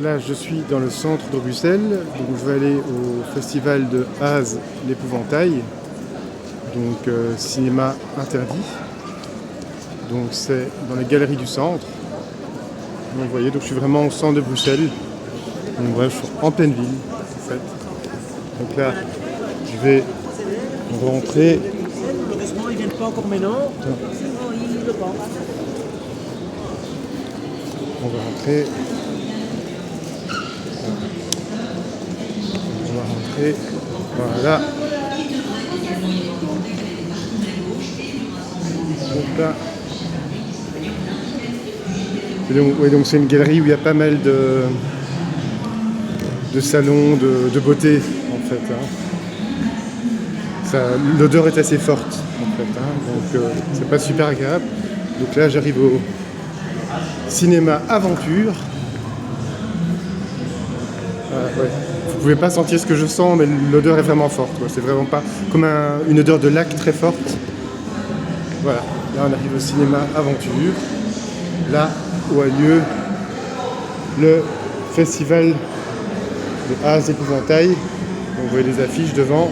Là, je suis dans le centre de Bruxelles, donc je vais aller au festival de Az, l'épouvantail, donc cinéma interdit. Donc c'est dans les galeries du centre. Donc, vous voyez, donc je suis vraiment au centre de Bruxelles. Donc bref, je suis en pleine ville, en fait. Donc là, je vais rentrer. Heureusement, ils viennent pas encore maintenant. On va rentrer. On va rentrer. Voilà. Donc là. Et donc, ouais, donc c'est une galerie où il y a pas mal de salons de beauté en fait. Hein. L'odeur est assez forte en fait. Hein, donc c'est pas super agréable. Donc là j'arrive au cinéma Aventure. Ouais. Vous pouvez pas sentir ce que je sens, mais l'odeur est vraiment forte. C'est vraiment pas comme une odeur de lac très forte. Voilà, là on arrive au cinéma Aventure, là où a lieu le festival de Az épouvantail. Vous voyez les affiches devant.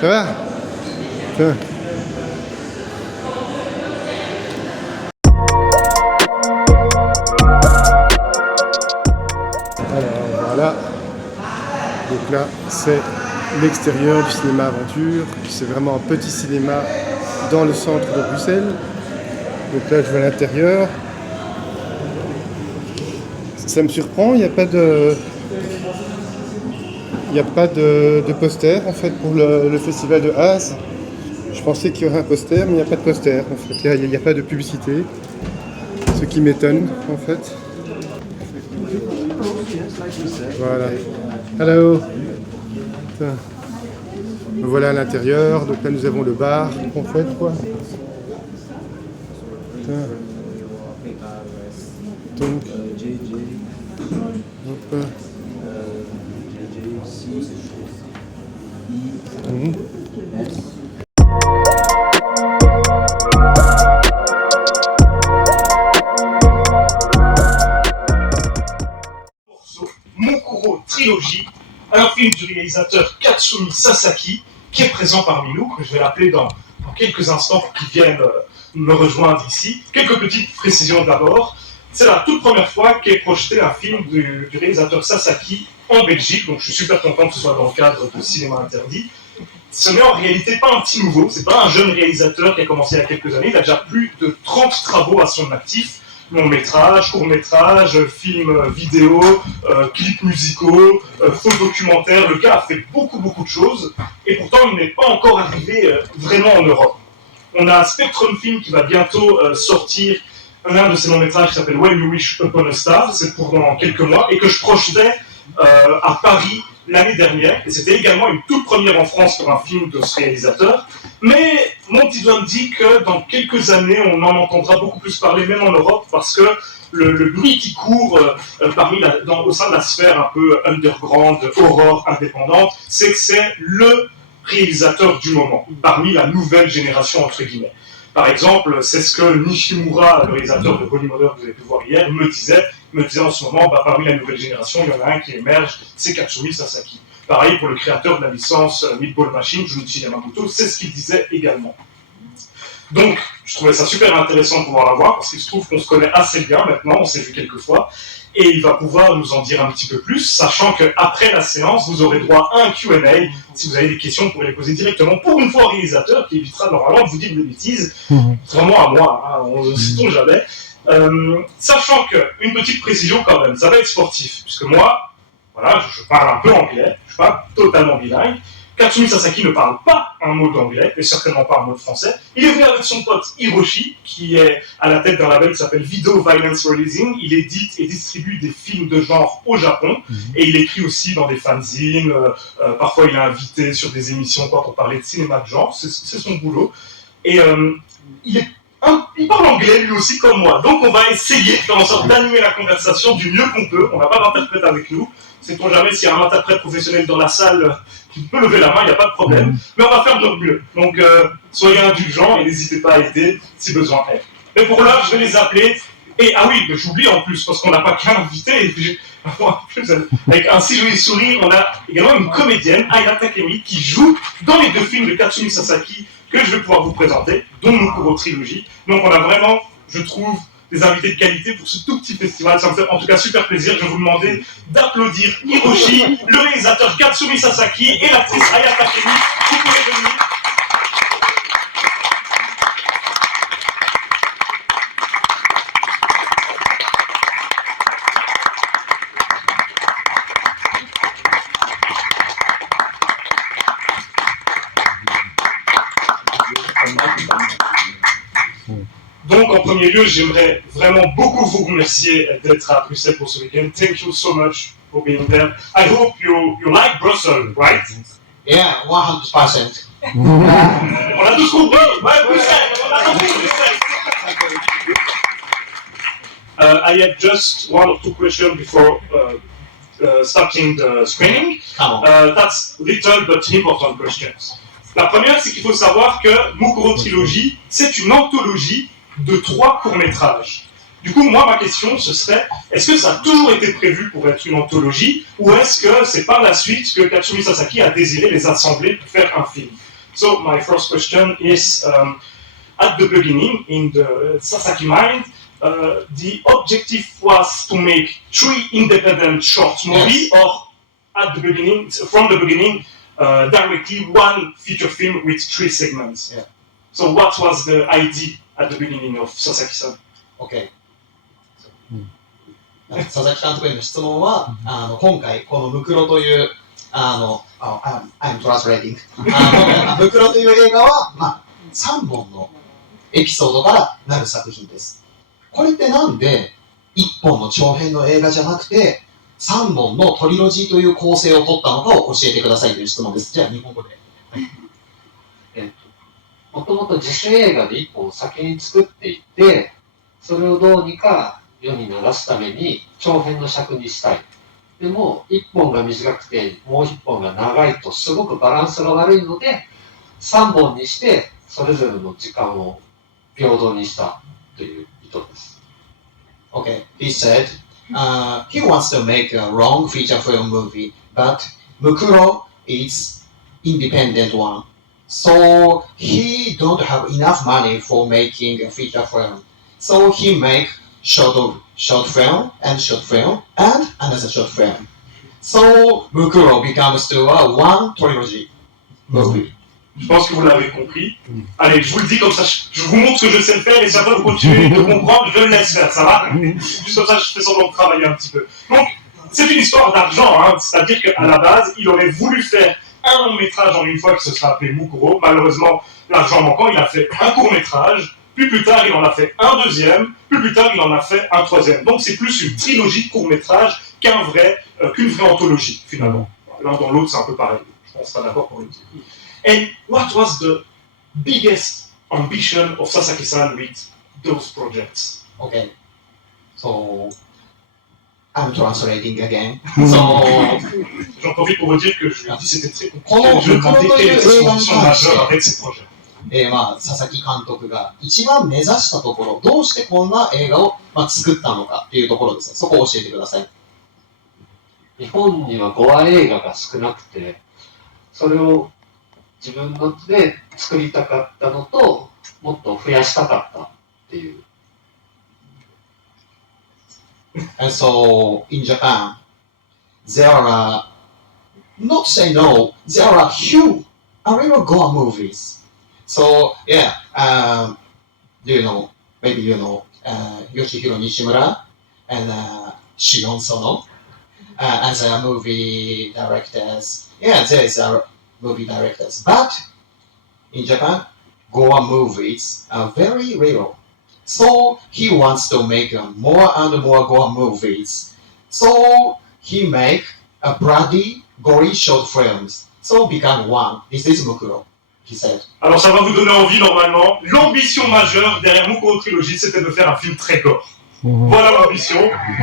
Ça va? Ça va. Alors voilà, donc là c'est l'extérieur du cinéma Aventure, c'est vraiment un petit cinéma dans le centre de Bruxelles. Donc là je vais à l'intérieur, ça me surprend, il n'y a pas de poster en fait pour le festival de Az. Je pensais qu'il y aurait un poster, mais il n'y a pas de poster en fait, il n'y a pas de publicité, ce qui m'étonne en fait. Voilà. Hello. Me voilà à l'intérieur. Donc là nous avons le bar en fait quoi. Donc. Hop. Mokuro Trilogy, un film du réalisateur Katsumi Sasaki, qui est présent parmi nous, que je vais l'appeler dans quelques instants pour qu'il vienne me rejoindre ici. Quelques petites précisions d'abord. C'est la toute première fois qu'est projeté un film du réalisateur Sasaki en Belgique, donc je suis super content que ce soit dans le cadre de Cinéma Interdit. Ce n'est en réalité pas un petit nouveau, c'est pas un jeune réalisateur qui a commencé il y a quelques années, il a déjà plus de 30 travaux à son actif. Long métrage, court métrage, films vidéo, clips musicaux, faux documentaires. Le gars a fait beaucoup de choses et pourtant il n'est pas encore arrivé vraiment en Europe. On a un Spectrum Film qui va bientôt sortir un de ses longs métrages qui s'appelle When You Wish Upon a Star, c'est pour dans quelques mois, et que je projetais à Paris l'année dernière, et c'était également une toute première en France pour un film de ce réalisateur. Mais mon petit doigt me dit que dans quelques années, on en entendra beaucoup plus parler, même en Europe, parce que le bruit qui court au sein de la sphère un peu underground, horror indépendante, c'est que c'est le réalisateur du moment, parmi la nouvelle génération, entre guillemets. Par exemple, c'est ce que Nishimura, le réalisateur de Holy Mother que vous avez pu voir hier, me disait en ce moment, parmi la nouvelle génération, il y en a un qui émerge, c'est Katsumi Sasaki. Pareil pour le créateur de la licence Meatball Machine, Junichi Yamamoto, c'est ce qu'il disait également. Donc, je trouvais ça super intéressant de pouvoir l'avoir, parce qu'il se trouve qu'on se connaît assez bien maintenant, on s'est vu quelques fois, et il va pouvoir nous en dire un petit peu plus, sachant qu'après la séance, vous aurez droit à un Q&A. Si vous avez des questions, vous pourrez les poser directement pour une fois au réalisateur, qui évitera normalement de vous dire des bêtises, vraiment à moi, hein, on ne sait-on jamais. Sachant qu'une petite précision quand même, ça va être sportif, puisque moi, voilà, je parle un peu anglais, je ne suis pas totalement bilingue. Katsumi Sasaki ne parle pas un mot d'anglais, et certainement pas un mot de français. Il est venu avec son pote Hiroshi, qui est à la tête d'un label qui s'appelle Video Violence Releasing. Il édite et distribue des films de genre au Japon, et il écrit aussi dans des fanzines. Parfois, il est invité sur des émissions pour parler de cinéma de genre, c'est son boulot. Et il parle anglais lui aussi comme moi, donc on va essayer de faire en sorte d'animer la conversation du mieux qu'on peut. On n'a pas d'interprète avec nous, sait-on jamais s'il y a un interprète professionnel dans la salle qui peut lever la main, il n'y a pas de problème, mais on va faire de notre mieux. Donc soyez indulgents et n'hésitez pas à aider si besoin est. Mais pour l'heure, je vais les appeler Et ah oui, mais j'oublie en plus, parce qu'on n'a pas qu'un invité, et puis, en plus, avec un si joli sourire, on a également une comédienne, Aya Takemi, qui joue dans les 2 films de Katsumi Sasaki que je vais pouvoir vous présenter, dont Mukuro Trilogy. Donc on a vraiment, je trouve, des invités de qualité pour ce tout petit festival. Ça me fait en tout cas super plaisir. Je vais vous demander d'applaudir Hiroshi, le réalisateur Katsumi Sasaki et l'actrice Aya Takemi. Vous pouvez venir. Donc, en premier lieu, j'aimerais vraiment beaucoup vous remercier d'être à Bruxelles pour ce week-end. Thank you so much for being there. I hope you like Brussels, right? Yeah, 100%. On a tous compris. Ouais, Bruxelles, on a compris Bruxelles. I had just 1 or 2 questions before starting the screening. That's little but important questions. La première, c'est qu'il faut savoir que Mukuro Trilogy, c'est une anthologie de 3 courts-métrages. Du coup, moi, ma question, ce serait, est-ce que ça a toujours été prévu pour être une anthologie, ou est-ce que c'est par la suite que Katsumi Sasaki a désiré les assembler pour faire un film? So, my first question is, at the beginning, in the Sasaki mind, the objective was to make 3 independent short movies, or at the beginning, from the beginning, directly 1 feature film with 3 segments. Yeah. So what was the idea at the beginning of Sasaki-san? OK。佐々木監督への質問は、今回、このムクロという、I'm translating。ムクロという映画は、3本のエピソードからなる作品です。これってなんで、1本の長編の映画じゃなくて、3本のトリロジーという構成を取ったのかを教えてくださいという質問です。じゃあ、日本語で。もともと自主映画で1本先に作っていて、それをどうにか世に流すために長編の尺にしたい。でも、1本が短くて、もう1本が長いとすごくバランスが悪いので、3本にして、それぞれの時間を平等にしたという意図です。Okay, he said, he wants to make a long feature film movie, but Mukuro is independent one. So he don't have enough money for making a feature film. So he make short film and another short film. So Mukuro becomes to a 1 trilogy movie. Je pense que vous l'avez compris. Allez, je vous le dis comme ça, je vous montre que je sais le faire et si après vous continuez de comprendre, je le laisse faire, ça va? Juste comme ça, je fais semblant de travailler un petit peu. Donc, c'est une histoire d'argent, hein, c'est-à-dire qu'à la base, il aurait voulu faire un long métrage en une fois qui se serait appelé Mukuro. Malheureusement, l'argent manquant, il a fait un court métrage, puis plus tard, il en a fait un deuxième, puis plus tard, il en a fait un troisième. Donc, c'est plus une trilogie de court métrage qu'une vraie anthologie, finalement. L'un dans l'autre, c'est un peu pareil. Je pense qu'on sera d'accord pour le dire. And what was the biggest ambition of Sasaki-san with those projects? Okay, so I'm translating again. So, j'en profite pour vous dire que je lui ai dit c'était très compliqué. このJe lui ai demandé quelle était son ムクロという映画に ambition 関して majeure avec ces projets. 佐々木監督が一番目指したところ、どうしてこんな映画を、作ったのかっていうところですね。そこを教えてください。日本には5話映画が少なくて、それを自分の手で作りたかったのと、もっと増やしたかったっていう。And so, in Japan, there are, not say no, there are few Arima Goa movies. So, yeah, do you know, maybe you know, Yoshihiro Nishimura and Shion Sono as a movie directors. Yeah, there is a movie directors. But in Japan, Goa movies are very rare. So he wants to make more and more Goa movies. So he make a bloody, gory short films. So become 1. This is Mukuro, he said. Alors ça va vous donner envie normalement. L'ambition majeure derrière Mukuro Trilogy, c'était de faire un film très gore. Voilà l'ambition.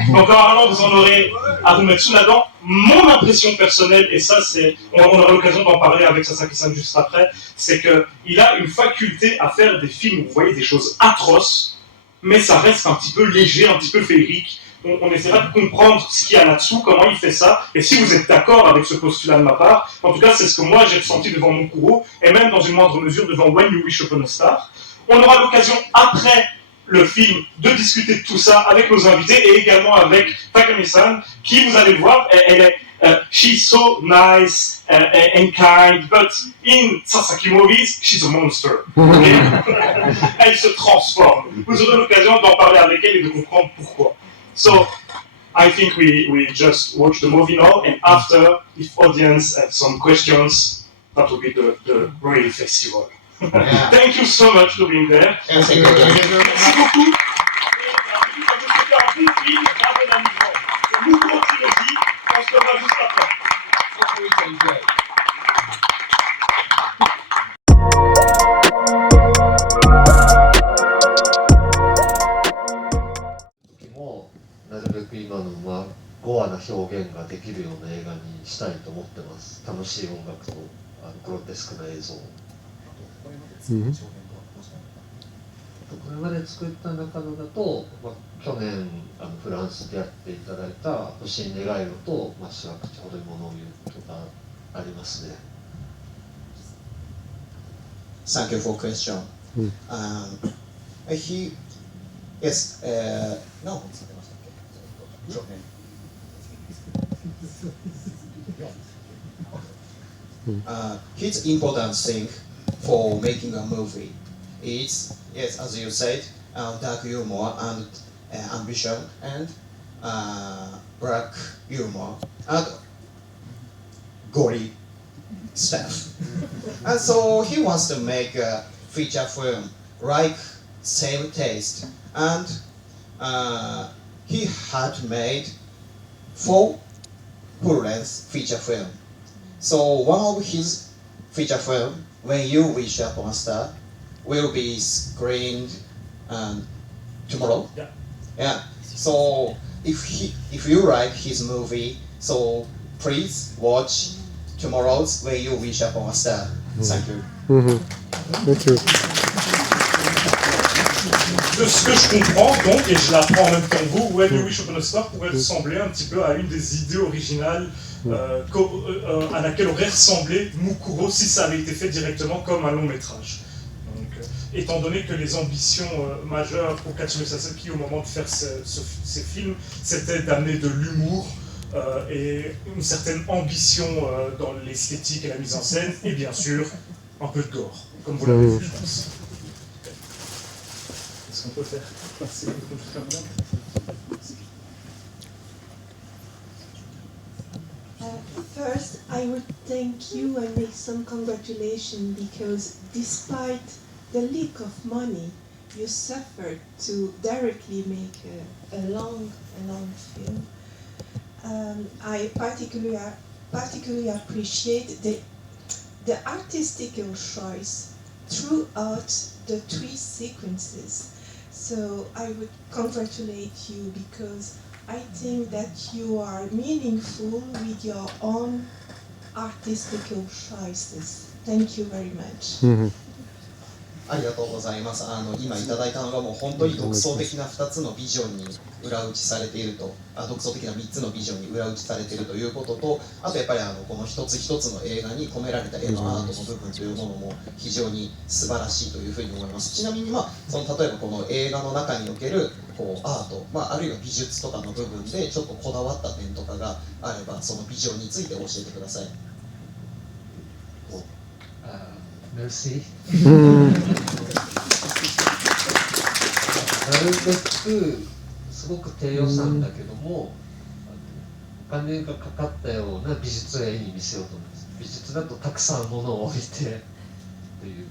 Donc normalement vous en aurez à vous mettre sous la dent. Mon impression personnelle, et ça c'est, on aura l'occasion d'en parler avec Sasaki-san juste après, c'est qu'il a une faculté à faire des films où vous voyez des choses atroces, mais ça reste un petit peu léger, un petit peu féerique. On essaiera de comprendre ce qu'il y a là-dessous, comment il fait ça, et si vous êtes d'accord avec ce postulat de ma part, en tout cas c'est ce que moi j'ai ressenti devant Mukuro, et même dans une moindre mesure devant When You Wish Upon a Star. On aura l'occasion après le film de discuter de tout ça avec nos invités et également avec Takami-san, qui, vous allez le voir, elle est she's so nice and kind, but in Sasaki movies, she's a monster. Okay? Elle se transforme. Vous aurez l'occasion d'en parler avec elle et de comprendre pourquoi. So, I think we just watch the movie now, and after, if audience have some questions, that will be the real festival. Yeah. Thank you so much for being there. Yes, thank you again. Merci beaucoup. C'était un bon film, un bon amusement. C'est Mukuro Trilogy, on se revoit juste après. Hopefully we can enjoy. もなるべく今のゴアな表現ができるような映画にしたいと思ってます。楽しい音楽とグロテスクな映像。これまで作った中のだと、去年フランスでやっていただいた「星に願いを」と「主は口ほどに物を言う」ことがありますね。Thank you for question. Yes, no. His important thing for making a movie is, yes, as you said, dark humor and ambition and black humor and gory stuff. And so he wants to make a feature film like same taste, and he had made 4 full-length feature film. So one of his feature film, When You Wish Upon a Star, will be screened tomorrow. Yeah. Yeah. So if you like his movie, so please watch tomorrow's When You Wish Upon a Star. Thank you. Thank you. De ce que je comprends, donc, et je l'apprends en même temps que vous, When You Wish Upon a Star pourrait ressembler un petit peu à une des idées originales à laquelle aurait ressemblé Mukuro si ça avait été fait directement comme un long métrage. Donc, étant donné que les ambitions majeures pour Katsumi Sasaki au moment de faire ces films, c'était d'amener de l'humour et une certaine ambition dans l'esthétique et la mise en scène, et bien sûr, un peu de gore, comme vous l'avez vu, je pense. Qu'est-ce qu'on peut faire? First, I would thank you and make some congratulations because despite the lack of money, you suffered to directly make a long film. I particularly appreciate the artistic choice throughout the 3 sequences. So I would congratulate you because I think that you are meaningful with your own artistical choices. Thank you very much. ありがとうございます。今いただいたのがもう本当に独創的な2つのビジョンに裏打ちされていると、独創的な3つのビジョンに裏打ちされているということと、あとやっぱりこの一つ一つの映画に込められた絵のアートの部分というものも非常に素晴らしいというふうに思います。ちなみにその例えばこの映画の中におけるアート、あるいは美術とかの部分でちょっとこだわった点とかがあれば、そのビジョンについて教えてください。Merci. なるべくすごく低予算だけども、お金がかかったような美術絵に見せようと思います。美術だとたくさん物を置いてという。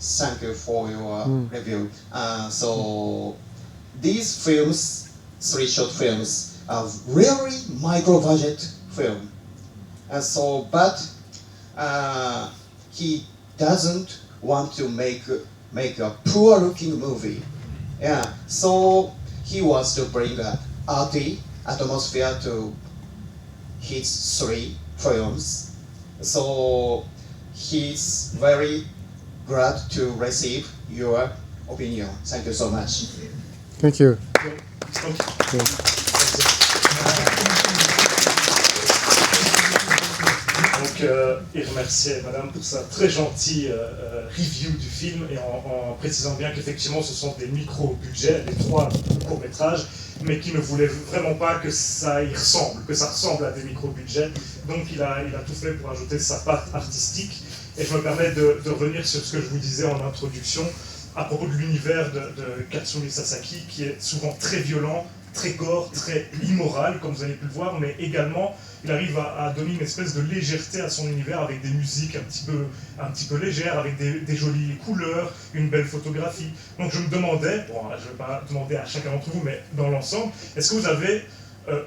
Thank you for your review. So these films, 3 short films, are really micro-budget film. So, but he doesn't want to make a poor-looking movie. Yeah. So he wants to bring a arty atmosphere to his 3 films. So he's very glad to receive your opinion. Thank you so much. Thank you. Donc, il remerciait Madame pour sa très gentille review du film et en précisant bien qu'effectivement ce sont des micro-budgets, des 3 courts-métrages, mais qui ne voulait vraiment pas que ça y ressemble, que ça ressemble à des micro-budgets. Donc il a tout fait pour ajouter sa patte artistique. Et je me permets de revenir sur ce que je vous disais en introduction à propos de l'univers de Katsumi Sasaki, qui est souvent très violent, très gore, très immoral, comme vous avez pu le voir, mais également il arrive à donner une espèce de légèreté à son univers avec des musiques un petit peu légères, avec des jolies couleurs, une belle photographie. Donc je me demandais, bon je ne vais pas demander à chacun d'entre vous, mais dans l'ensemble, est-ce que vous avez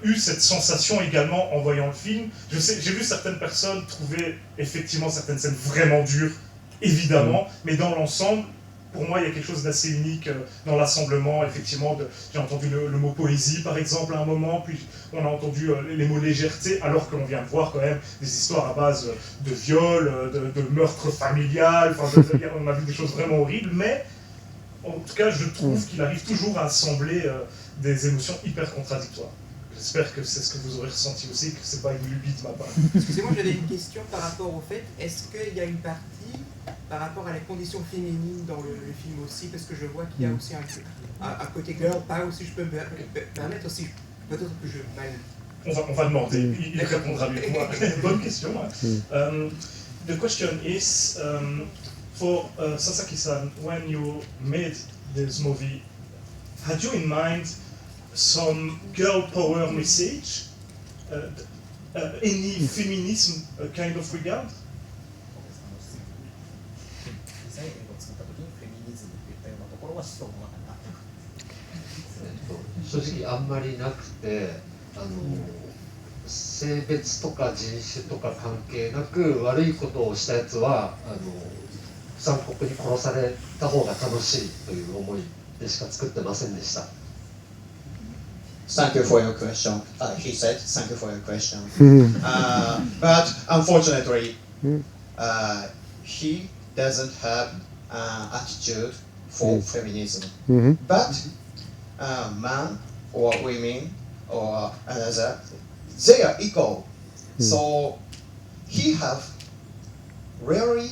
eu cette sensation également en voyant le film? J'ai vu certaines personnes trouver effectivement certaines scènes vraiment dures, évidemment, mais dans l'ensemble, pour moi, il y a quelque chose d'assez unique dans l'assemblement, effectivement. J'ai entendu le mot poésie, par exemple, à un moment, puis on a entendu les mots légèreté, alors que l'on vient de voir quand même des histoires à base de viol, de meurtre familial, on a vu des choses vraiment horribles, mais en tout cas, je trouve qu'il arrive toujours à assembler des émotions hyper contradictoires. J'espère que c'est ce que vous aurez ressenti aussi, que c'est pas une lubie de ma part. Excusez-moi, j'avais une question par rapport au fait, est-ce qu'il y a une partie par rapport à la condition féminine dans le film aussi, parce que je vois qu'il y a aussi un côté girl power, si je peux me permettre aussi, peut-être que je mal... On va demander, il répondra mieux que moi. Bonne question. The question is, for Sasaki-san, when you made this movie, had you in mind some girl power message? Any feminism kind of regard? 英語を作った時にフェミニズムっていったようなところは思想の中にあった。正直あんまりなくて、性別とか人種とか関係なく悪いことをしたやつは残酷に殺された方が楽しいという思いでしか作ってませんでした。Thank you for your question. He said, thank you for your question. But unfortunately, he doesn't have attitude for feminism. But man or women or another, they are equal. So he have really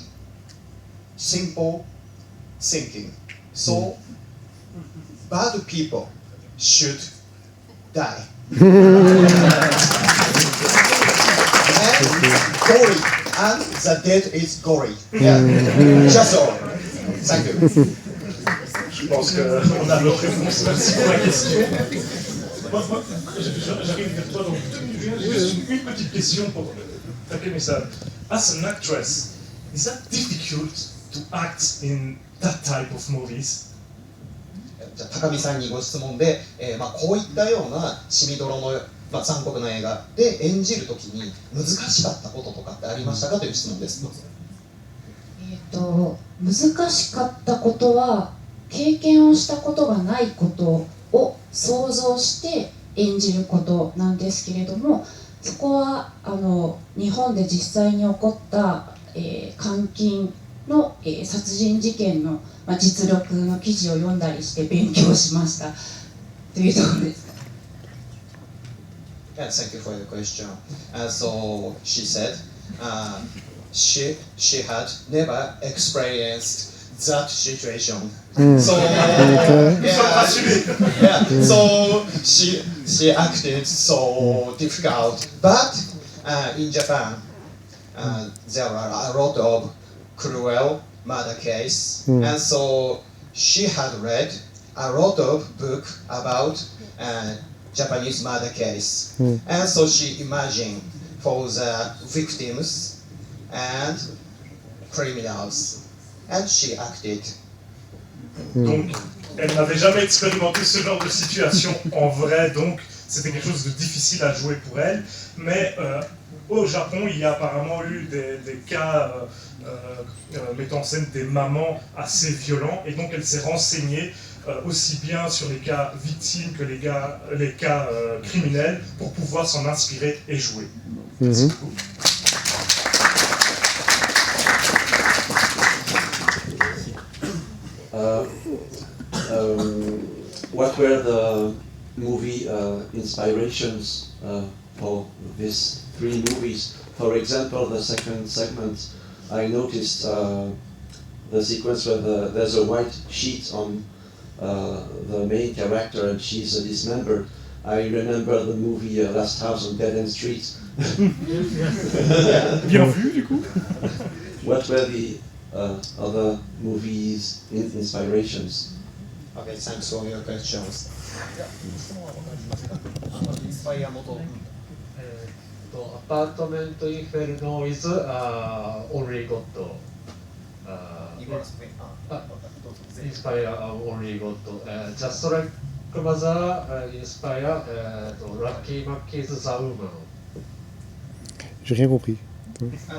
simple thinking. So bad people should die. And gory. And the dead is gory. Yeah. Just all. Thank you. Je pense qu'on a notre réponse. Merci pour la question. Moi, j'arrive vers toi, donc j'ai juste une petite question pour Takemi-san. As an actress, is that difficult to act in that type of movies? じゃあ高見さんにご質問で、こういったような血みどろの、残酷な映画で演じるときに難しかったこととかってありましたかという質問です。難しかったことは経験をしたことがないことを想像して演じることなんですけれども、そこは日本で実際に起こった、監禁の、殺人事件の、実力の記事を読んだりして勉強しましたというところです。Yeah, thank you for your question. So she said she had never experienced that situation. So so she acted so difficult. But in Japan, there are a lot of cruel murder case, and so she had read a lot of book about Japanese murder case, and so she imagined for the victims and criminals, and she acted. Donc, elle n'avait jamais expérimenté ce genre de situation en vrai, donc c'était quelque chose de difficile à jouer pour elle. Mais au Japon, il y a apparemment eu des cas mettant en scène des mamans assez violents, et donc elle s'est renseignée aussi bien sur les cas victimes que les cas criminels pour pouvoir s'en inspirer et jouer. Merci beaucoup. what were the movie inspirations for these 3 movies? For example, the second segment, I noticed the sequence where there's a white sheet on the main character and she's dismembered. I remember the movie Last House on Dead End Street. Bien vu, du coup. What were the other movies inspirations? Okay, thanks for your questions. 質問はお願いしますか。インスパイア元。アパートメントインフェルノイズ、Only God。言いますね。どうぞ。インスパイア、Only God。Just Like Mother、インスパイア、Lucky Mackey's The Woman。J'ai rien compris.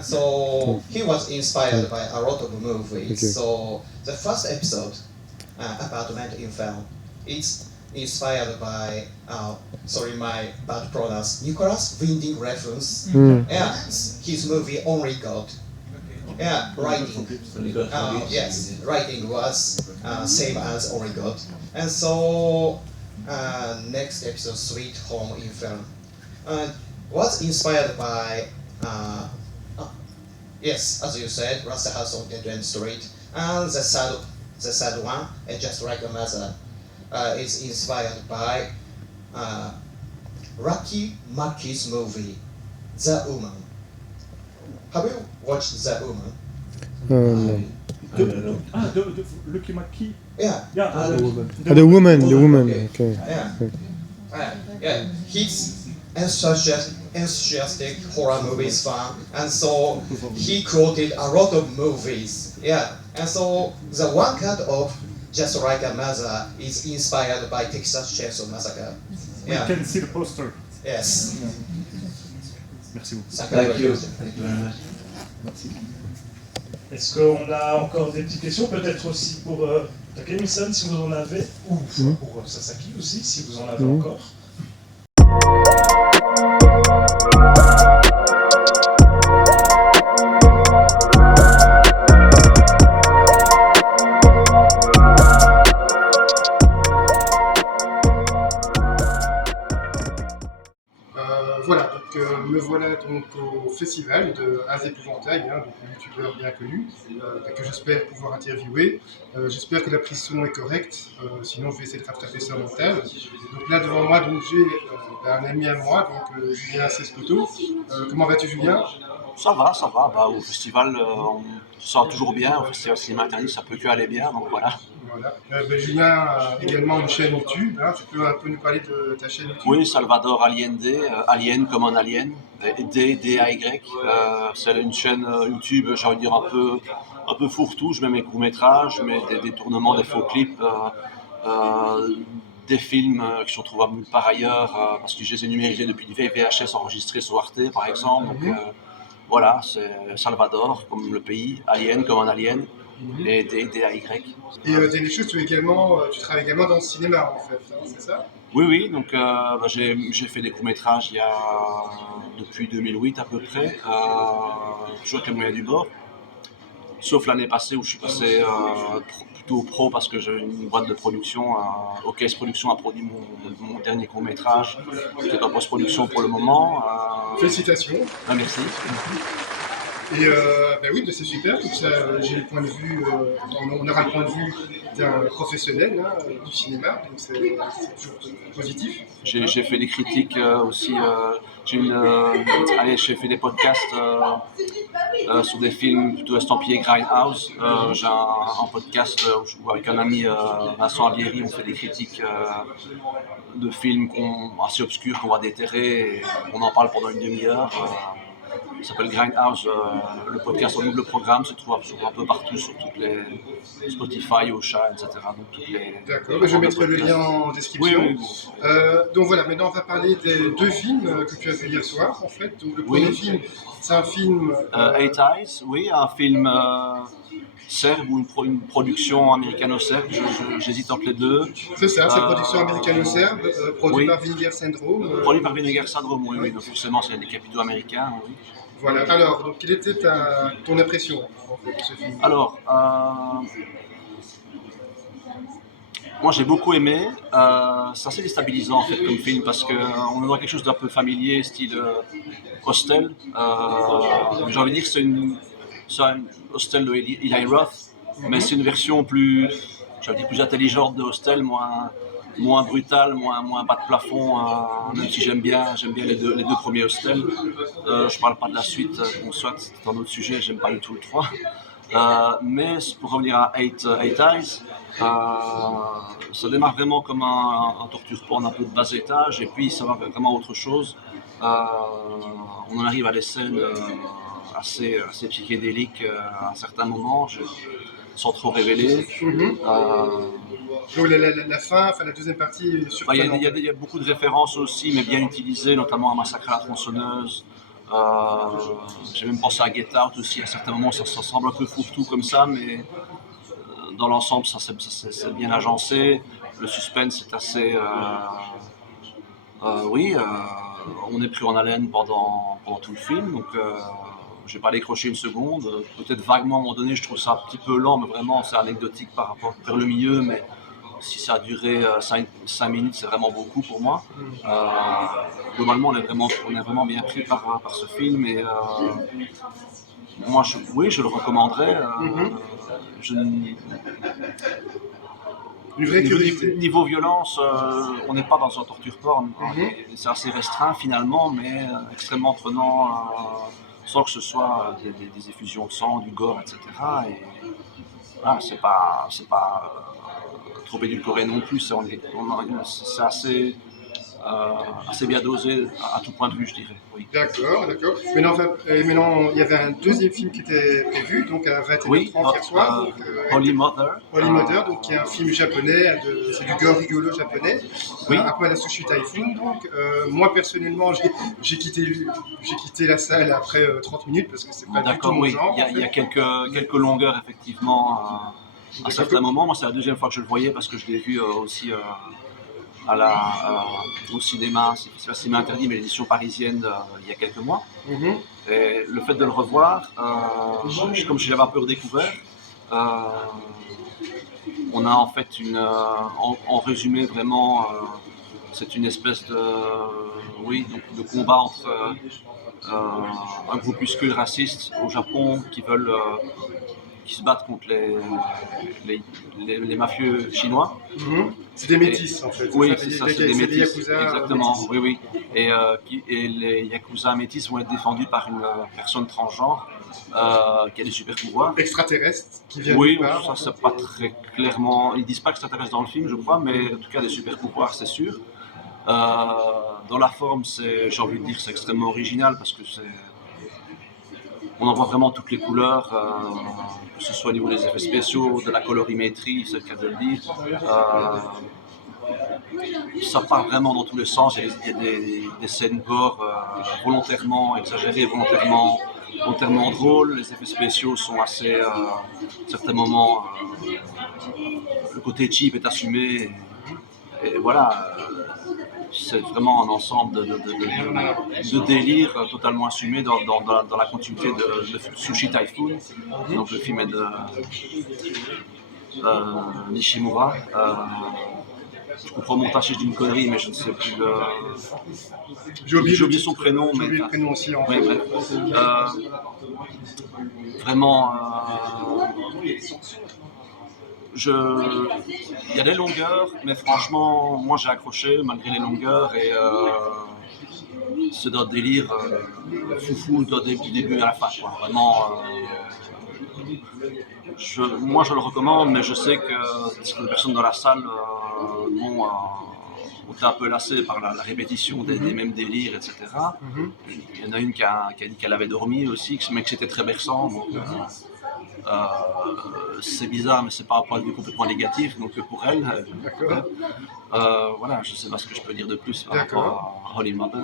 So he was inspired by a lot of movies. Okay. So the first episode, Apartment in Film, it's inspired by, sorry, my bad pronouns, Nicholas Winding Refn's, yeah, his movie Only God. Yeah, writing. Yes, writing was same as Only God. And so next episode, Sweet Home in Film, was inspired by. Yes, as you said, Rasta House on Dead End Street, and the third one, Just Like a Mother, is inspired by Lucky Mackey's movie, The Woman. Have you watched The Woman? Non. De Lucky Mackey. Yeah. The woman. Okay. Yeah. Yeah. He's enthusiastic horror movies fan, and so he quoted a lot of movies. Yeah, and so the one cut of Just Like a Mother is inspired by Texas Chainsaw Massacre. Yeah. We can see the poster. Yes. Merci beaucoup. Thank you. Thank you very much. Merci. Est-ce qu'on a encore des petites questions? Peut-être aussi pour Takemi-san, si vous en avez, ou pour Sasaki aussi, si vous en avez encore. Voilà, donc me voilà donc au festival de Az Épouvantail, donc un youtubeur bien connu, que j'espère pouvoir interviewer. J'espère que la prise son est correcte, sinon je vais essayer de rattraper ça en montage. Donc là devant moi, donc j'ai un ami à moi, donc Julien Cescoto. Comment vas-tu, Julien? Ça va. Bah, au festival, on se sent toujours bien. Au festival Cinéma Interdit, ça peut que aller bien, donc voilà. Voilà. Julien a également une chaîne YouTube. Tu peux un peu nous parler de ta chaîne YouTube? Oui, Salvador Allende, Alien comme un alien, D-A-Y. C'est une chaîne YouTube, j'ai envie de dire un peu fourre-tout. Je mets mes courts-métrages, je mets des tournements, des faux clips, des films qui sont trouvables nulle part ailleurs, parce que je les ai numérisés depuis des VHS enregistrés sur Arte, par exemple. Donc voilà, c'est Salvador comme le pays, Alien comme un alien. Et D-A-Y. Et des choses, tu travailles également dans le cinéma, en fait, hein, c'est ça? Oui, donc j'ai fait des courts-métrages depuis 2008 à peu près, toujours avec les moyens du bord. Sauf l'année passée où je suis passé plutôt pro parce que j'ai une boîte de production, OKS Production a produit mon dernier court-métrage, qui est en post-production pour le moment. Félicitations. Merci. Et oui, c'est super, comme ça j'ai le point de vue, on aura le point de vue d'un professionnel du cinéma, donc c'est toujours positif. J'ai fait des critiques aussi, j'ai fait des podcasts sur des films plutôt estampillés Grindhouse. J'ai un podcast où avec un ami Vincent Abieri, on fait des critiques de films assez obscurs qu'on va déterrer et on en parle pendant une demi-heure. Il s'appelle Grindhouse, le podcast en double programme, se trouve un peu partout sur toutes les Spotify, Ocha, etc. Donc toutes les. D'accord, je mettrai le lien en description. Oui. Donc voilà, maintenant on va parler des 2 films que tu as vus hier soir en fait. Donc le premier film, c'est un film. Eight Eyes, oui, un film serbe ou une production américano-serbe, j'hésite entre les deux. C'est ça, c'est production américano-serbe, produit par Vinegar Syndrome. Produit par Vinegar Syndrome, oui, donc forcément c'est des capitaux américains, oui. Voilà, alors, donc quelle était ton impression en fait, de ce film? Alors, Moi j'ai beaucoup aimé. C'est assez déstabilisant en fait comme film parce qu'on est dans quelque chose d'un peu familier, style Hostel. J'ai envie de dire que c'est un Hostel de Eli Roth, mais c'est une version plus, j'allais dire plus intelligente de Hostel, moins brutale, moins bas de plafond. Même si j'aime bien les deux premiers Hostels. Je parle pas de la suite, bon, soit c'est un autre sujet, j'aime pas du tout le 3. Mais pour revenir à Eight Eyes, ça démarre vraiment comme un torture porn un peu de bas étage et puis ça va vraiment autre chose. On en arrive à des scènes assez psychédéliques à un certain moment, sans trop révéler. Donc la fin, la deuxième partie est surprenante. Il y a beaucoup de références aussi, mais bien utilisées, notamment à Massacre à la tronçonneuse. J'ai même pensé à Get Out aussi, à certains moments ça semble un peu fourre-tout comme ça, mais dans l'ensemble ça c'est bien agencé, le suspense est assez... on est pris en haleine pendant tout le film, donc je vais pas décrocher une seconde, peut-être vaguement à un moment donné je trouve ça un petit peu lent, mais vraiment c'est anecdotique par rapport vers le milieu, mais si ça a duré 5 minutes, c'est vraiment beaucoup pour moi. Globalement, on est vraiment bien pris par ce film et moi, je le recommanderais. Niveau violence, on n'est pas dans un torture porn. C'est assez restreint finalement, mais extrêmement prenant, sans que ce soit des effusions de sang, du gore, etc. Et voilà, c'est pas trop édulcoré non plus, c'est assez bien dosé à tout point de vue, je dirais. Oui. D'accord. Maintenant, il y avait un deuxième film qui était prévu, donc à 21h30 hier soir. Holy Mother. Holy Mother, donc qui est un film japonais, c'est du gore rigolo japonais, oui. Après la Sushi Typhoon. Donc, moi personnellement, j'ai quitté la salle après 30 minutes parce que c'est pas du tout mon genre. Il y a quelques longueurs effectivement. À certains moments, moi c'est la deuxième fois que je le voyais parce que je l'ai vu aussi au cinéma, c'est pas cinéma interdit, mais l'édition parisienne il y a quelques mois. Et le fait de le revoir, comme je l'avais un peu redécouvert, on a en fait en résumé vraiment, c'est une espèce de combat entre un groupuscule raciste au Japon qui se battent contre les mafieux chinois. C'est des métis en fait. Oui, c'est ça, c'est des métis. Yakuza, exactement, métis. Oui. Et les Yakuza métis vont être défendus par une personne transgenre qui a des super pouvoirs. Extraterrestres qui viennent Oui, de part, ça c'est pas très clairement. Ils disent pas extraterrestres dans le film, je crois, mais en tout cas des super pouvoirs, c'est sûr. Dans la forme, j'ai envie de dire, c'est extrêmement original parce que on en voit vraiment toutes les couleurs, que ce soit au niveau des effets spéciaux, de la colorimétrie, c'est le cas de le dire. Ça part vraiment dans tous les sens. Il y a des scènes gore volontairement exagérées, volontairement drôles. Les effets spéciaux sont assez... à certains moments, le côté cheap est assumé. Et voilà, c'est vraiment un ensemble de délires totalement assumés dans la continuité de Sushi Typhoon. Donc le film est de Nishimura. Je comprends mon montage si je dis une connerie, mais je ne sais plus. J'ai oublié son prénom. J'ai oublié le prénom aussi. En fait. Vraiment. Il y a des longueurs, mais franchement, moi j'ai accroché malgré les longueurs et c'est d'un délire foufou du début à la fin. Quoi. Vraiment, moi je le recommande, mais je sais que certaines personnes dans la salle ont été un peu lassées par la répétition des mêmes délires, etc. Il y en a une qui a dit qu'elle avait dormi aussi, mais que c'était très berçant. Donc, c'est bizarre, mais c'est pas un point de vue complètement négatif, donc pour elle. Voilà, je sais pas ce que je peux dire de plus par rapport à Holy Mother.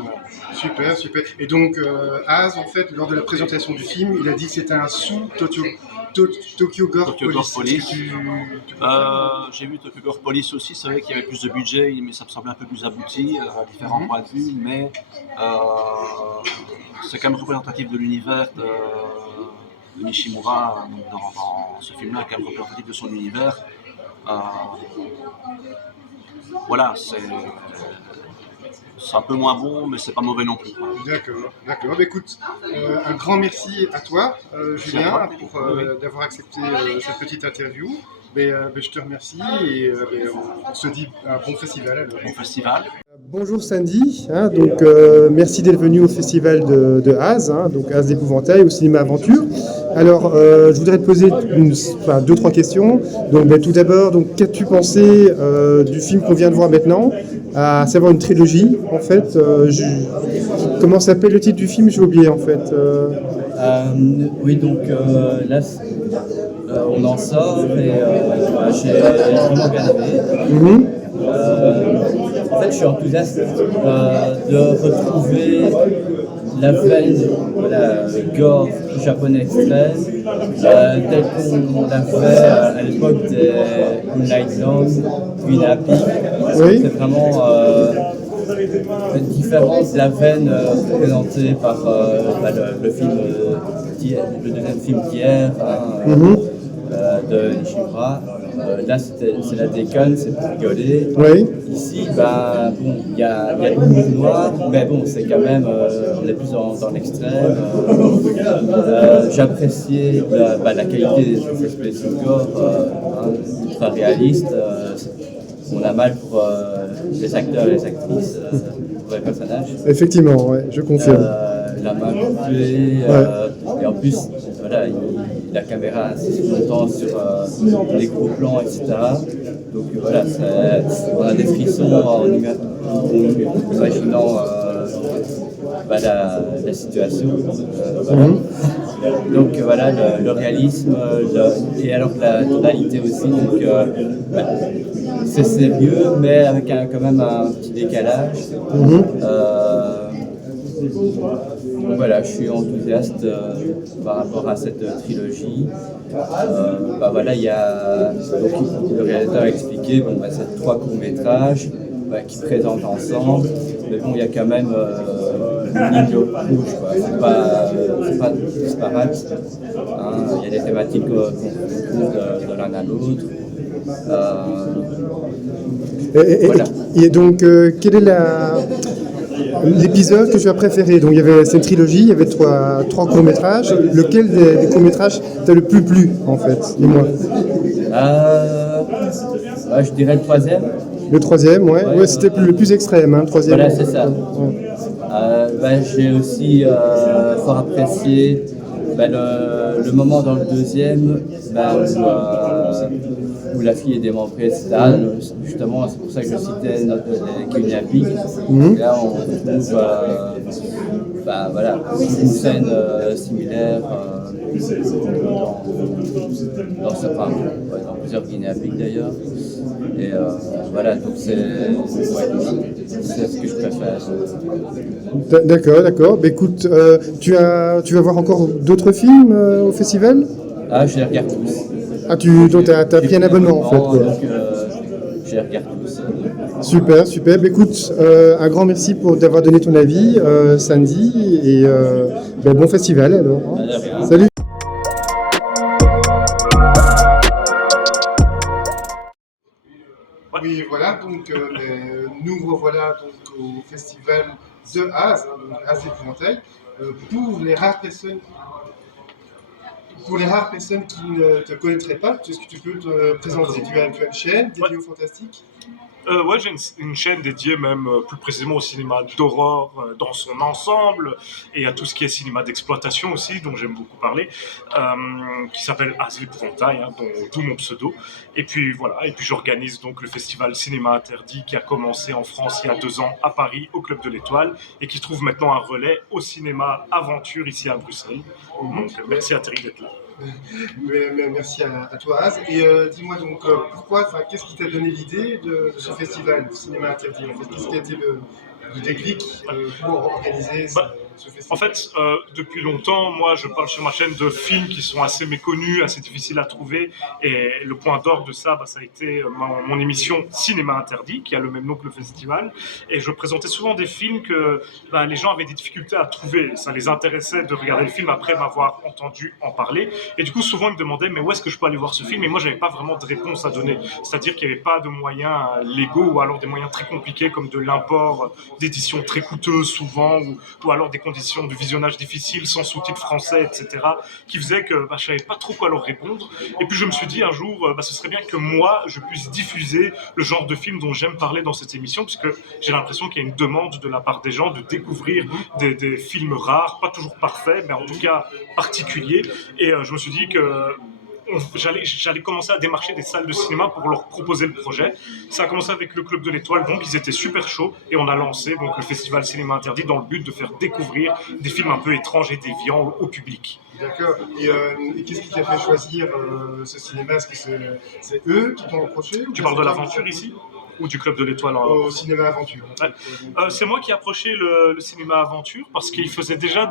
Super. Et donc, Az, en fait, lors de la présentation du film, il a dit que c'était un Tokyo Gore Police. J'ai vu Tokyo Gore Police aussi, c'est vrai qu'il y avait plus de budget, mais ça me semblait un peu plus abouti à différents points de vue, mais c'est quand même représentatif de l'univers de Nishimura dans ce film-là, quand même représentatif de son univers. Voilà, c'est un peu moins bon, mais c'est pas mauvais non plus. D'accord, d'accord. Bah, écoute, un grand merci à toi, Julien, pour d'avoir accepté cette petite interview. Je te remercie et on se dit un bon festival. Alors. Bon festival. Bonjour Sandy, donc merci d'être venu au festival de Az, donc Az d'Épouvantail au cinéma Aventure. Alors je voudrais te poser 2-3 questions. Donc tout d'abord, qu'as-tu pensé du film qu'on vient de voir maintenant, à savoir une trilogie en fait. Comment s'appelle le titre du film? J'ai oublié en fait. Oui, donc là on en sort et j'ai vraiment bien aimé. En fait, je suis enthousiaste de retrouver la veine gore japonais extrême telle qu'on l'a fait à l'époque des Moonlight Zone, Green Happy. Oui. C'est vraiment différent de la veine représentée par le film, le deuxième film d'hier. De Nishimura. Là, c'est la déconne, c'est pour rigoler. Oui. Ici, il y a l'humour noir, mais bon, c'est quand même, on est plus dans l'extrême. J'ai apprécié la qualité des effets spéciaux ultra réalistes. On a mal pour les acteurs et les actrices, pour les personnages. Effectivement, ouais, je confirme. La main coupée, et en plus, voilà, la caméra insiste longtemps sur les gros plans, etc. Donc voilà, on a des frissons en imaginant la situation. Voilà. Donc voilà, le réalisme, et alors la tonalité aussi. Donc c'est sérieux, mais avec quand même un petit décalage. Donc voilà, je suis enthousiaste par rapport à cette trilogie. Voilà, il y a, donc, le réalisateur a expliqué, c'est 3 courts-métrages qui se présentent ensemble, mais bon, il y a quand même une ligne rouge, c'est pas disparate. Il y a des thématiques qu'on trouve de l'un à l'autre. Voilà. Et donc, quelle est l'épisode que tu as préféré? Donc c'est une trilogie, il y avait 3 courts-métrages. Lequel des courts-métrages t'a le plus plu en fait? Dis-moi. Je dirais le 3e. Le 3e, ouais, c'était le plus extrême, le 3e. Voilà, c'est ça. J'ai aussi fort apprécié le moment dans le 2e où la fille est démembrée, etc. Justement, c'est pour ça que je citais Green Happy. Là, on retrouve une scène similaire dans plusieurs Green Happy d'ailleurs. Et voilà, donc c'est ce que je préfère. D'accord. Écoute, tu vas voir encore d'autres films au festival? Je les regarde tous. Donc t'as pris un abonnement en fait. Donc, je les regarde tous. Super. Écoute, un grand merci d'avoir donné ton avis, Sandy, et bon festival alors. Salut. Oui, voilà, donc nous revoilà donc au festival de Az, donc Az d'Épouvantail, pour les rares personnes qui ne te connaîtraient pas. Est-ce que tu peux te présenter? Tu as une chaîne dédiée au fantastique? Ouais, j'ai une chaîne dédiée même plus précisément au cinéma d'horreur dans son ensemble et à tout ce qui est cinéma d'exploitation aussi, dont j'aime beaucoup parler, qui s'appelle Az d'Épouvantail, d'où mon pseudo. Et puis voilà, j'organise donc le festival Cinéma Interdit qui a commencé en France il y a 2 ans à Paris au Club de l'Étoile et qui trouve maintenant un relais au cinéma Aventure ici à Bruxelles. Donc merci à Thierry d'être là. Merci à toi, Az. Et dis-moi donc, qu'est-ce qui t'a donné l'idée de ce festival, du cinéma interdit en fait? Qu'est-ce qui a été le déclic pour organiser ce festival? En fait, depuis longtemps, moi, je parle sur ma chaîne de films qui sont assez méconnus, assez difficiles à trouver. Et le point d'orgue de ça, ça a été mon émission Cinéma Interdit, qui a le même nom que le festival. Et je présentais souvent des films que les gens avaient des difficultés à trouver. Ça les intéressait de regarder le film après m'avoir entendu en parler. Et du coup, souvent, ils me demandaient, mais où est-ce que je peux aller voir ce film? Et moi, j'avais pas vraiment de réponse à donner. C'est-à-dire qu'il n'y avait pas de moyens légaux ou alors des moyens très compliqués comme de l'import d'éditions très coûteuses souvent ou alors des conditions de visionnage difficiles sans sous-titres français, etc. qui faisaient que je savais pas trop quoi leur répondre. Et puis je me suis dit un jour, ce serait bien que moi, je puisse diffuser le genre de film dont j'aime parler dans cette émission, puisque j'ai l'impression qu'il y a une demande de la part des gens de découvrir des films rares, pas toujours parfaits, mais en tout cas particuliers. Et je me suis dit que j'allais commencer à démarcher des salles de cinéma pour leur proposer le projet. Ça a commencé avec le Club de l'Étoile, donc ils étaient super chauds et on a lancé donc le Festival Cinéma Interdit dans le but de faire découvrir des films un peu étranges et déviants au public. D'accord. Et qu'est-ce qui t'a fait choisir ce cinéma? Est-ce que c'est eux qui t'ont approché? Tu parles de l'aventure ici? Ou du Club de l'Étoile au cinéma aventure. Ouais. C'est moi qui ai approché le cinéma aventure parce qu'ils faisaient déjà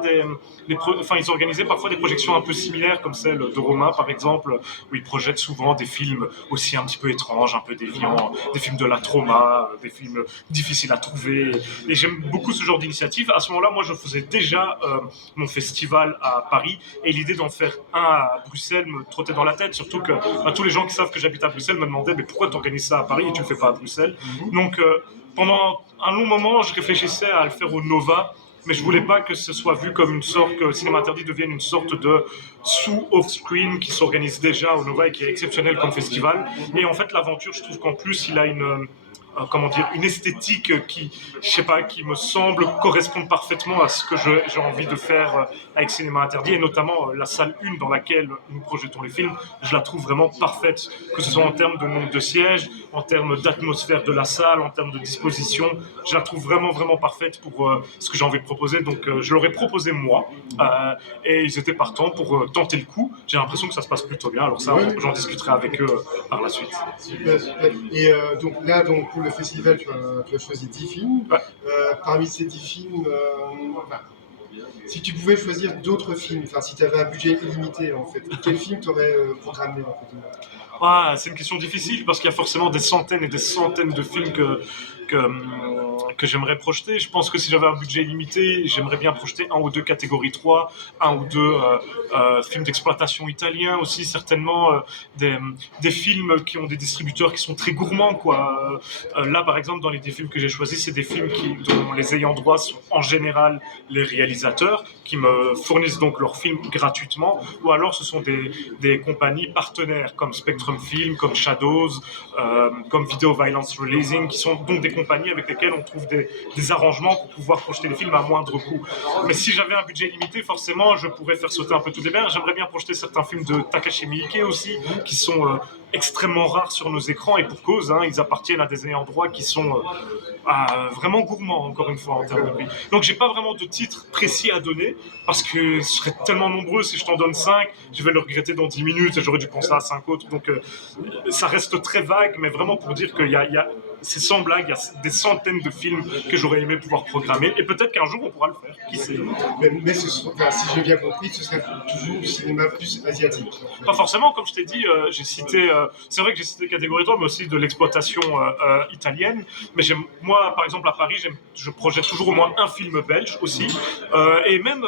ils organisaient parfois des projections un peu similaires comme celle de Romain par exemple, où ils projettent souvent des films aussi un petit peu étranges, un peu déviants, des films de la trauma, des films difficiles à trouver. Et j'aime beaucoup ce genre d'initiative. À ce moment-là, moi, je faisais déjà mon festival à Paris et l'idée d'en faire un à Bruxelles me trottait dans la tête, surtout que tous les gens qui savent que j'habite à Bruxelles me demandaient mais pourquoi tu organises ça à Paris et tu le fais pas à Bruxelles? Donc pendant un long moment, je réfléchissais à le faire au Nova, mais je voulais pas que ce soit vu comme une sorte, que Cinéma Interdit devienne une sorte de sous-off-screen qui s'organise déjà au Nova et qui est exceptionnel comme festival. Et en fait, l'aventure, je trouve qu'en plus, il a une esthétique qui me semble correspondre parfaitement à ce que j'ai envie de faire avec Cinéma Interdit, et notamment la salle 1 dans laquelle nous projetons les films, je la trouve vraiment parfaite, que ce soit en termes de nombre de sièges, en termes d'atmosphère de la salle, en termes de disposition, je la trouve vraiment, vraiment parfaite pour ce que j'ai envie de proposer, donc je leur ai proposé moi, et ils étaient partants pour tenter le coup. J'ai l'impression que ça se passe plutôt bien, alors ça, j'en discuterai avec eux par la suite. Super, super. Et donc là, pour le festival, tu as choisi 10 films. Ouais. Parmi ces 10 films, si tu pouvais choisir d'autres films, si tu avais un budget illimité, en fait, quel film tu aurais programmé en fait? C'est une question difficile parce qu'il y a forcément des centaines et des centaines de films que j'aimerais projeter. Je pense que si j'avais un budget limité, j'aimerais bien projeter un ou deux catégories 3, un ou deux films d'exploitation italiens aussi, certainement des films qui ont des distributeurs qui sont très gourmands, quoi. Là, par exemple, dans les 10 films que j'ai choisis, c'est des films dont les ayants droit sont en général les réalisateurs, qui me fournissent donc leurs films gratuitement, ou alors ce sont des compagnies partenaires comme Spectrum Film, comme Shadows, comme Video Violence Releasing, qui sont donc des compagnies avec lesquelles on trouve des arrangements pour pouvoir projeter les films à moindre coût. Mais si j'avais un budget limité, forcément, je pourrais faire sauter un peu toutes les berges. J'aimerais bien projeter certains films de Takashi Miike aussi, qui sont extrêmement rares sur nos écrans, et pour cause, ils appartiennent à des ayants droit qui sont vraiment gourmands, encore une fois, en termes de prix. Donc j'ai pas vraiment de titre précis à donner, parce que ce serait tellement nombreux. Si je t'en donne 5, je vais le regretter dans 10 minutes, et j'aurais dû penser à 5 autres. Donc ça reste très vague, mais vraiment pour dire qu'il y a c'est sans blague, il y a des centaines de films que j'aurais aimé pouvoir programmer, et peut-être qu'un jour on pourra le faire, qui sait. Mais si j'ai bien compris, ce serait toujours du cinéma plus asiatique. Pas forcément, comme je t'ai dit, j'ai cité, c'est vrai que j'ai cité catégorie 3, mais aussi de l'exploitation italienne. Mais moi, par exemple, à Paris, je projette toujours au moins un film belge aussi. Et même,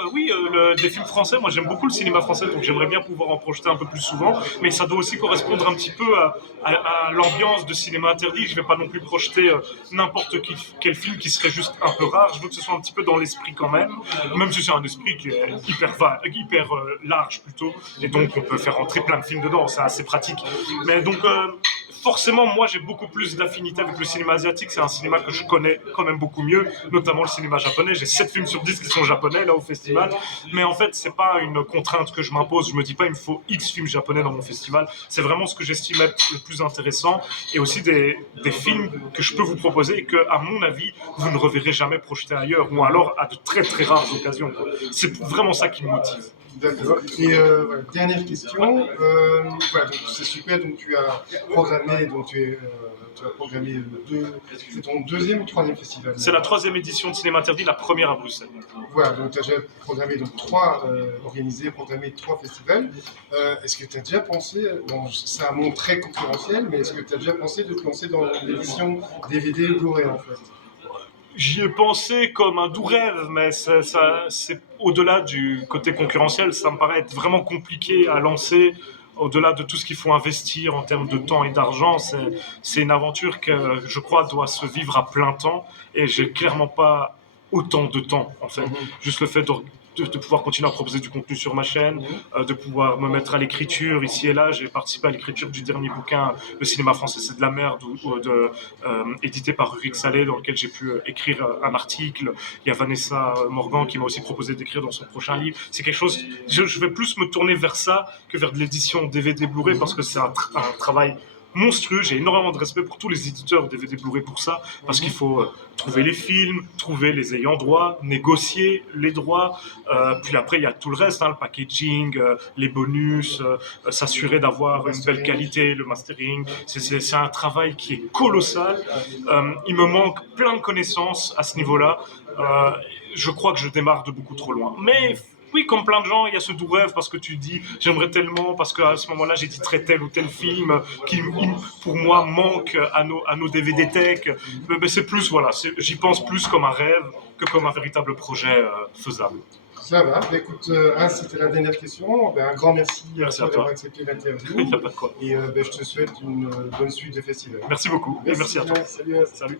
des films français, moi j'aime beaucoup le cinéma français, donc j'aimerais bien pouvoir en projeter un peu plus souvent. Mais ça doit aussi correspondre un petit peu à l'ambiance de Cinéma Interdit. Je ne vais pas non plus projeter n'importe quel film qui serait juste un peu rare. Je veux que ce soit un petit peu dans l'esprit quand même si c'est un esprit qui est hyper large plutôt, et donc on peut faire rentrer plein de films dedans, c'est assez pratique. Mais donc forcément, moi j'ai beaucoup plus d'affinité avec le cinéma asiatique. C'est un cinéma que je connais quand même beaucoup mieux, notamment le cinéma japonais. J'ai 7 films sur 10 qui sont japonais là au festival, mais en fait c'est pas une contrainte que je m'impose. Je me dis pas il me faut X films japonais dans mon festival. C'est vraiment ce que j'estime être le plus intéressant, et aussi des films que je peux vous proposer et que, à mon avis, vous ne reverrez jamais projetés ailleurs, ou alors à de très très rares occasions, quoi. C'est vraiment ça qui me motive. D'accord. Et voilà, dernière question. Voilà, donc c'est super. Donc tu as programmé, tu as programmé c'est ton deuxième ou troisième festival? C'est la 3e édition de Cinéma Interdit, la première à Bruxelles. Voilà, donc tu as déjà programmé donc programmé 3 festivals. Est-ce que tu as déjà pensé, bon, c'est un monde très concurrentiel, mais est-ce que tu as déjà pensé de te lancer dans l'édition DVD Blu-ray en fait? J'y ai pensé comme un doux rêve, mais c'est au-delà du côté concurrentiel, ça me paraît être vraiment compliqué à lancer. Au-delà de tout ce qu'il faut investir en termes de temps et d'argent, c'est une aventure que je crois doit se vivre à plein temps, et j'ai clairement pas autant de temps en fait. Juste le fait de pouvoir continuer à proposer du contenu sur ma chaîne, de pouvoir me mettre à l'écriture ici et là. J'ai participé à l'écriture du dernier bouquin, Le cinéma français c'est de la merde, édité par Rurik Salé, dans lequel j'ai pu écrire un article. Il y a Vanessa Morgan qui m'a aussi proposé d'écrire dans son prochain livre. C'est quelque chose, je vais plus me tourner vers ça que vers de l'édition DVD Blu-ray, parce que c'est un travail monstrueux. J'ai énormément de respect pour tous les éditeurs DVD Blu-ray pour ça, parce qu'il faut trouver les films, trouver les ayants droit, négocier les droits, puis après il y a tout le reste, le packaging, les bonus, s'assurer d'avoir une belle qualité, le mastering. C'est un travail qui est colossal. Il me manque plein de connaissances à ce niveau-là. Je crois que je démarre de beaucoup trop loin. Mais oui, comme plein de gens, il y a ce doux rêve parce que tu dis j'aimerais tellement, parce qu'à ce moment-là j'éditerais tel ou tel film qui pour moi manque à nos DVD tech. Mais c'est plus, voilà, j'y pense plus comme un rêve que comme un véritable projet faisable. Ça va. Écoute, c'était la dernière question. Un grand merci à toi d'avoir accepté l'interview. Il n'y a pas de quoi. Et je te souhaite une bonne suite de festival. Merci beaucoup. Merci à toi. Salut.